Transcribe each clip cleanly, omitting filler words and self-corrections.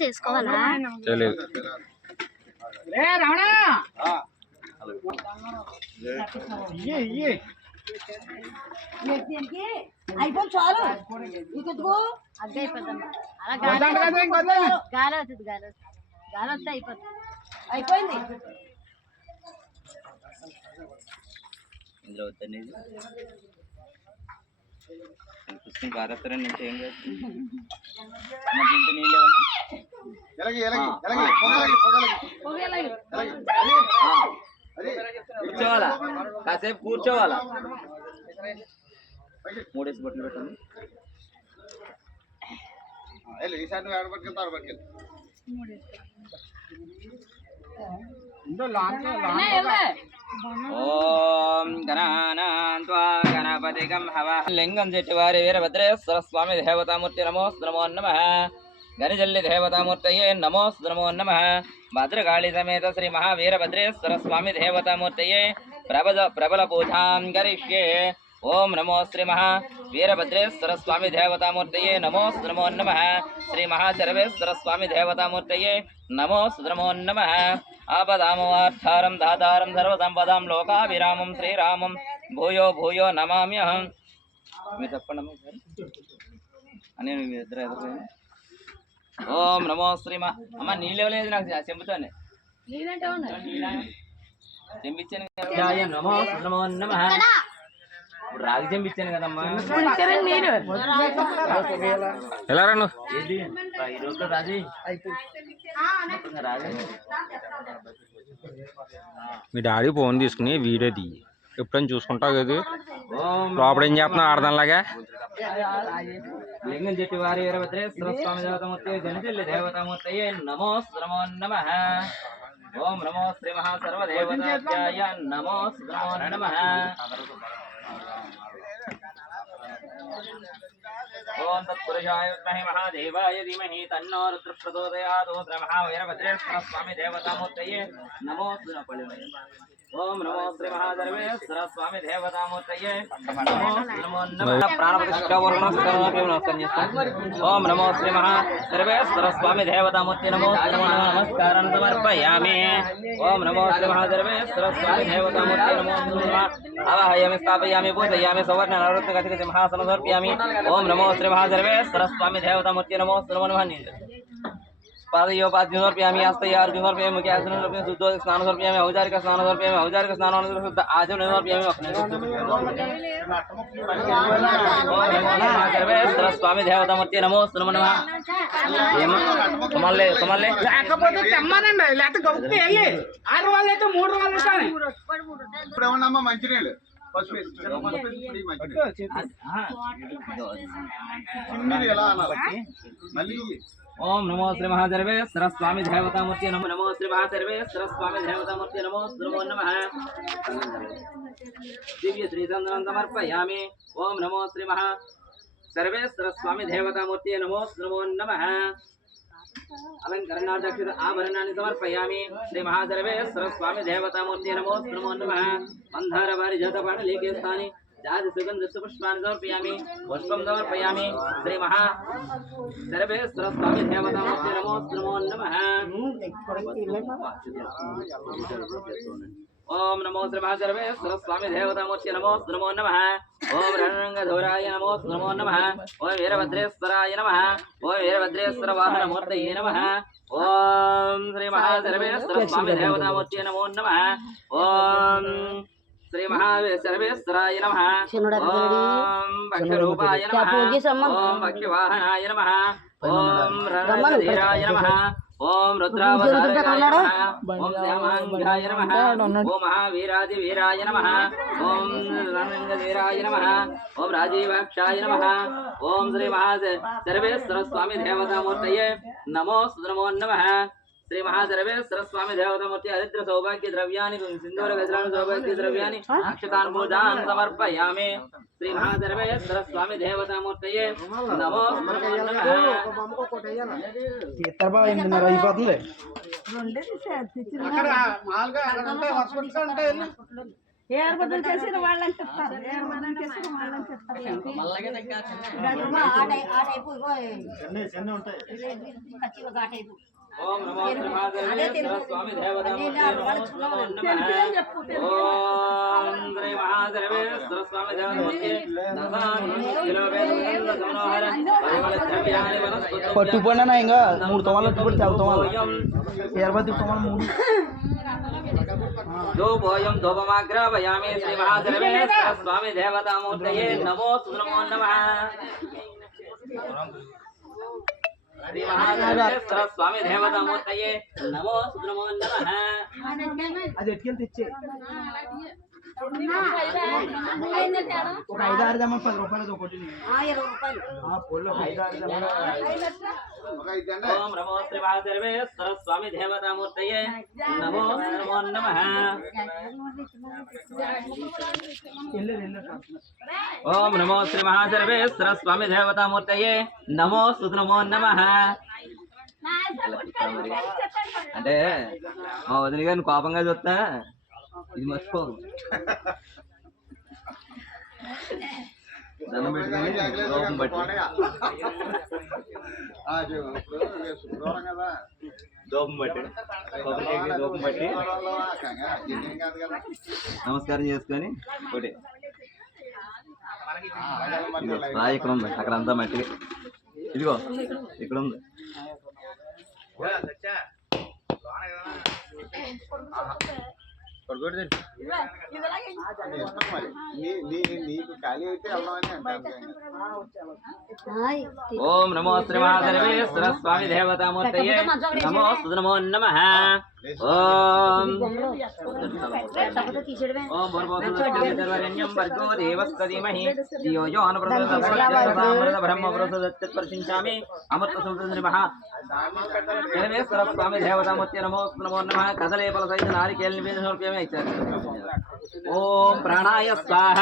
చేసుకోవాలా అయిపోయి చాలు అదే అయిపోతుంది గాలి అవుతుంది గాలి వస్తే అయిపోతుంది అయిపోయింది ఇందులో వద్దండి పుస్తకం కారేస్తారా నేను చేయం కూర్చోవాలా కాసేపు కూర్చోవాలా 3 వేసి బట్టలు పెట్టండి ఓం గణానాన్త్వా గణపతిగం హవః లింగం చెట్టివారి వీరభద్రేశ్వర స్వామి దేవతామూర్తి నమో నమః గణజల్లి దేవతామూర్తయే నమో నమః భద్రకాళి సమేత శ్రీ మహావీరభద్రేశ్వర స్వామి దేవతామూర్తయే ప్రబల పూజాం కరిష్యే ఓం నమో శ్రీ వీరభద్రేశ్వర స్వామి దేవతామూర్తయే నమో నమః శ్రీ మహాశరవేశ్వర స్వామి దేవతామూర్తయే నమో నమః ఆపదామవార్థారం దాతారం సర్వసంపదాం లోకాభిరామం శ్రీరామం భూయో భూయో నమామ్యహం. మీరు చెప్పండి అని మీ ఇద్దరు ఎదురు. ఓం నమో శ్రీ అమ్మ నీళ్ళు ఇవ్వలేదు నాకు చెంపుతాను చెంపించాను నమో నమః. ఇప్పుడు రాగి చెంపించాను కదమ్మా ఎలా రాను ఈరోజు రాజీ మీ డాడీ ఫోన్ తీసుకుని వీడియో తీ ఎప్పుడైనా చూసుకుంటావు కదా లోపల ఏం చేస్తున్నావు ఆడదానిలాగా. లింగం చెట్టు వారి వీరభద్రేశ్వర స్వామి దేవతామూర్తి జనజల్లి దేవతామూర్తయే నమో నమః. ఓం నమో శ్రీ మహాసర్వదేవతాభ్యాయ నమో నమః. ఓం తత్పురుషాయ విద్మహే మహాదేవాయ ధీమహి తన్నో రుద్ర ప్రచోదయాత్. ఓం మహావీరభద్రేశ్వర స్వామి దేవతామూర్తయే నమో ఓం నమో శ్రీ మహాసర్వేశ్వర స్వామి దేవతామూర్తయే నమో ఓం నమో శ్రీ మహాసర్వేశ్వర స్వామి దేవతామూర్తి నమో నమస్కారం సమర్పయామి. ఓం నమో శ్రీ మహాసర్వేశ్వర స్వామి దేవతామూర్తి నమో ఆవాహయామి స్థాపయామి పూజయామి సవర్ణ నవరత్న సింహాసనం సమర్పయామి. ఓం నమో శ్రీ మహాసర్వేశ్వర స్వామి దేవతామూర్తి నమో నమః. पादयोपाद्य समर्पयामि हस्तयार्घ्य समर्पयामि मुख्यासन समर्पयामि शुद्धोदक स्नान समर्पयामि औपचारिक स्नान समर्पयामि औपचारिक स्नानानन्तरं शुद्ध आचमनं समर्पयामि. सर्वेश्वर स्वामी देवतामूर्ति नमो नमः. तुम्हारे లేకపోతే తెమ్మనండి లేకపోతే గొప్ప వెళ్ళి 6 రోజులు అయితే 3 రోజులు ఇస్తాను. ఇప్పుడు ఏమన్నా మంచినీళ్ళు ఓం నమో శ్రీ మహాసర్వేశ్వర స్వామి దేవతామూర్తి నమో శ్రీ మహాసర్వేశ్వర స్వామి దేవతామూర్తి నమో నమః. దివ్య శ్రీ చందనం సమర్పయామి. ఓం నమో శ్రీ మహాసర్వేశ్వర స్వామి దేవతామూర్తి నమో నమః. अलंकरणादक्षित आभरणानि समर्पयामि. श्री महासर्वेश्वर स्वामी देवतामूर्ति नमो नमः. मंदार पारिजातपाटलीके स्थाने जाति सुगंध पुष्पाणि समर्पयामि. पुष्पं समर्पयामि. श्री महासर्वेश्वर स्वामी देवतामूर्ति नमो नमः. ओम नमो श्री महासर्वेश्वर स्वामी देवतामूर्ति नमो नमः. ओम रणरंगधौराय नमो नमः. ओम वीरभद्रेश्वराय नमः. ओम वीरभद्रेश्वर वाहनमूर्तये नमः. ओम श्री महासर्वेश्वर स्वामी देवतामूर्ति नमो नमः. ओम श्री महासर्वेश्वराय नमः. ओम भक्ष्यरूपाय नमः. ओम भक्ष्यवाहनाय नमः. ओम रणरंगधीराय नमः. ओम रुद्रावताराय नमः. ओम श्यामांगाय नमः. ओम महावीरादिवीराय नमः. ओम रणरंगधीराय नमः. ओम राजीवाक्षाय नमः. ओम श्री महासर्वेश्वर स्वामी देवतामूर्तये नमो नमः. श्री महासर्वेश्वर स्वामी देवतामूर्ति हरिद्र सौभाग्य द्रव्यानि सिंदूर गजरान सौभाग्य द्रव्यानि अक्षतान् पूजान् समर्पयामि. श्री महासर्वेश्वर स्वामी देवतामूर्तये नमो नमः. ఏర్ బదులు చేసిన వాళ్ళని చెప్తారు ఏర్ బదులు చేసిన వాళ్ళని చెప్తారు ఆ టైపు ఖచ్చితంగా ఆ టైపు ఓం నమో శ్రీ స్వామి దేవతామూర్తయే నమో ఓం శ్రీ మహాదేవేశ్వర స్వామి దేవతామూర్తయే పట్టుకుపోయినా ఇంకా 3 తోమాలు పట్టుకుని చాలా తోమాలు ఏర్పడి తోమాలు 3 ధూపోయం ధూపమాగ్రాపయామి శ్రీ మహాదేవేశ్వర స్వామి దేవతామూర్తయే నమో నమః శ్రీ మహాదేవేశ్వర స్వామి దేవతామూర్తయే నమో నమః అది ఎట్టుకెళ్ళి తెచ్చే ఒక 5-6 దమ్మ 10 రూపాయలు ఒకటి 20 రూపాయలు పొల్లో 5-6 దమ్మ ఓం నమో శ్రీ మహాదేవేశ్వర స్వామి దేవతామూర్తయే నమో నమః ఓం నమో శ్రీ మహాదేవేశ్వర స్వామి దేవతామూర్తయే నమో నమః అంటే మా వదిన గారిని కోపంగా చూస్తా ఇది మర్చిపో దండం పెట్టుకుని కోపం పట్టి దూపం పట్టి దూపం పట్టి నమస్కారం చేసుకొని ఒకటి ఇక్కడ ఉంది అక్కడ అంతా మట్టి ఇదిగో ఇక్కడ ఉంది ఓం నమో శ్రీ మహాదేవేశ్వర స్వామి దేవతామూర్తయే నమో నమః ఓం ఓం భర్గోదేవస్య భర్గో దేవస్య ధీమహి ధియో యో న ప్రచోదయాత్ బ్రహ్మ ప్రచోదయాత్ పరిశించామి అమృత శ్రీ మహాదేవేశ్వర స్వామి దేవతామూర్తయే నమో నమః కదలేపల సహిత నారికేల నివేదన సమర్పయామి ఓం ప్రాణాయ స్వాహ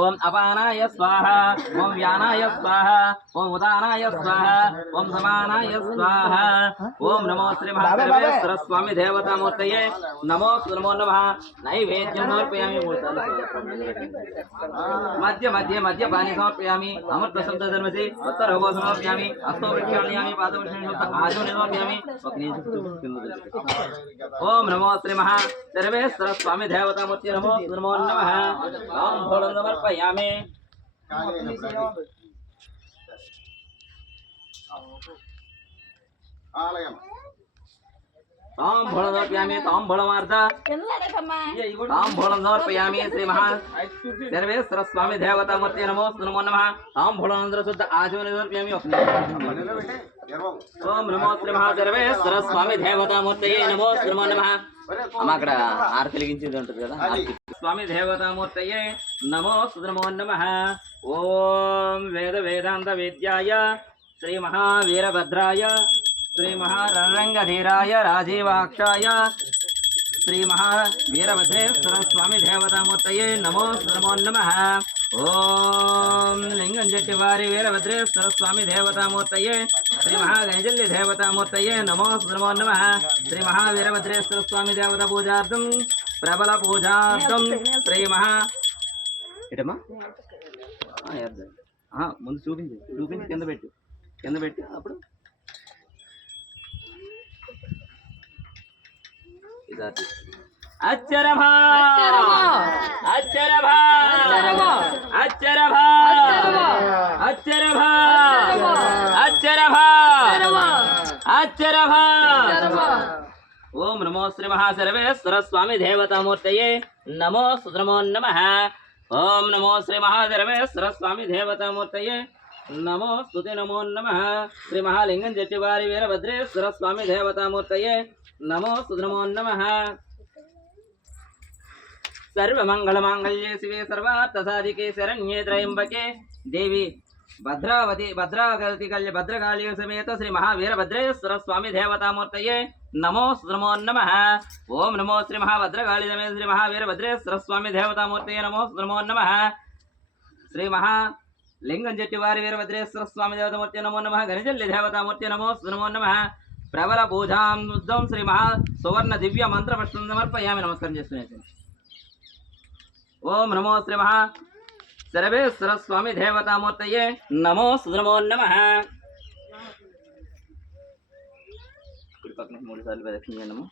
ఓం అపానాయ స్వాహ ఓం వ్యానాయ స్వాహ ఓం ఉదానాయ స్వాహ ఓం సమానాయ స్వాహ ఓం నమో శ్రీ మహాదేవేశ్వర స్వామి దేవతామూర్తయే నమో నమః నైవేద్యం సమర్పయామి మధ్య మధ్య మధ్య పాని సమర్పయామి అమృత శబ్ద ధర్మసి ఉత్తరభో సమర్పయామి హస్తో ప్రక్షాళయామి పాదవృక్షం ఆజో సమర్పయామి ఓం నమో శ్రీ మహాదేవేశ్వర స్వామి దేవతామూర్తయే నమో నమః తాంబూలం సమర్పయామి తాంబూలం సమర్పయామి తాంబూలమార్ధ తాంబూలం సమర్పయామి శ్రీ మహాదేవేశ్వర స్వామి దేవతామూర్తయే నమో నమః తాంబూలం శుద్ధ ఆచమనం సమర్పయామి ఓం నమో శ్రీ మహాదేవేశ్వర స్వామి దేవతామూర్తయే నమో నమః అమ్మ అక్కడ ఆరతి వెలిగించేది ఉంటుంది కదా స్వామి దేవతామూర్తయే నమో నమః ఓం వేద వేదాంత వేద్యాయ శ్రీ మహావీరభద్రాయ శ్రీ మహారణరంగధీరాయ రాజీవాక్షాయ శ్రీ మహావీరభద్రేశ్వర స్వామి దేవతామూర్తయే నమో నమః ఓం లింగంజట్టి వారి వీరభద్రేశ్వర స్వామి దేవతామూర్తయే శ్రీ మహాగణజల్లి దేవతామూర్తయే నమో నమః శ్రీ మహావీరభద్రేశ్వర స్వామి దేవత పూజార్థం ప్రబల పూజార్థం శ్రీ ఇటమ్మా ముందు చూపించి కింద పెట్టి అప్పుడు అచ్చరభా అచ్చరభా అచ్చరభా అచ్చరభా అచ్చరభా అచ్చరభా ఓం నమో శ్రీ మహాసర్వేశ్వర స్వామి దేవతామూర్తయే నమో నమః ఓం నమో శ్రీ మహాసర్వేశ్వర స్వామి దేవతామూర్తయే నమో నమః శ్రీ మహాలింగం జట్టివారి వీరభద్రేశ్వర స్వామి దేవతామూర్తయే నమో నమః సర్వమంగళమాంగళ్యే శివే సర్వార్థసాధికే శరణ్యే త్రయంబకే దేవి భద్రావతి భద్రకాళీ సమేత శ్రీ మహావీరభద్రేశ్వర స్వామి దేవతామూర్తయే నమో నమః ఓం నమో శ్రీ మహాభద్రకాళీ సమేత శ్రీ మహావీరభద్రేశ్వర స్వామి దేవతామూర్తయే నమో నమః శ్రీ మహాలింగం జట్టివారి వీరభద్రేశ్వర స్వామి దేవతామూర్తి నమో నమః గణజల్లి దేవతామూర్తి నమో నమః ప్రబల పూజాం శ్రీ మహా సువర్ణ దివ్య మంత్ర పుష్పం సమర్పయామి నమస్కారం చేస్తున్నాను ఓం నమో శ్రీ మహా సర్వేశ్వర స్వామి దేవతామూర్తయే నమో నమో నమః కుడి పక్కన 3 సార్లు ప్రదక్షిణ చేయండి.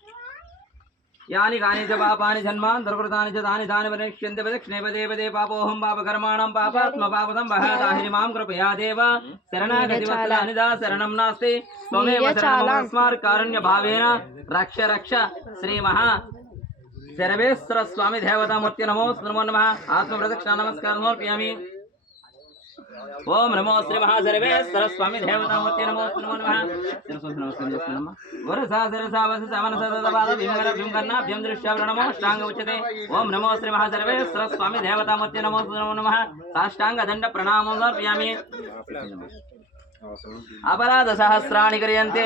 యాని కాని చ పాపాని జన్మాన్ దుర్కృతాని చ తాని తాని వరిష్యంతి ప్రదక్షిణే పదే పదే పాపోహం పాపకర్మాణం పాపాత్మ పాపదం వహదాహిని మాం కృపయా దేవ శరణాగతి వత్సలానిదా శరణం నాస్తి త్వమేవ శరణం తస్మాత్ కారుణ్య భావేన రక్ష రక్ష శ్రీ మహా సర్వేశ్వర స్వామి దేవతామూర్తి నమో నమో నమః ఆత్మ ప్రదక్షిణ నమస్కారం సమర్పయామి. ఓం నమో శ్రీ మహా సర్వేశ్వర స్వామి దేవతామూర్తి నమో నమో నమః నమస్కారం చేస్తున్నామా. వరసా సరసా వస సమన సదపాద భీమగర భీమకర్ణాభ్యం దృశ్య ప్రణమో అష్టాంగ ఉచ్యతే. ఓం నమో శ్రీ మహా సర్వేశ్వర స్వామి దేవతామూర్తి నమో నమో నమః సాష్టాంగ దండ ప్రణామం సమర్పయామి. అపరాధ సహస్రాణి క్రియంతే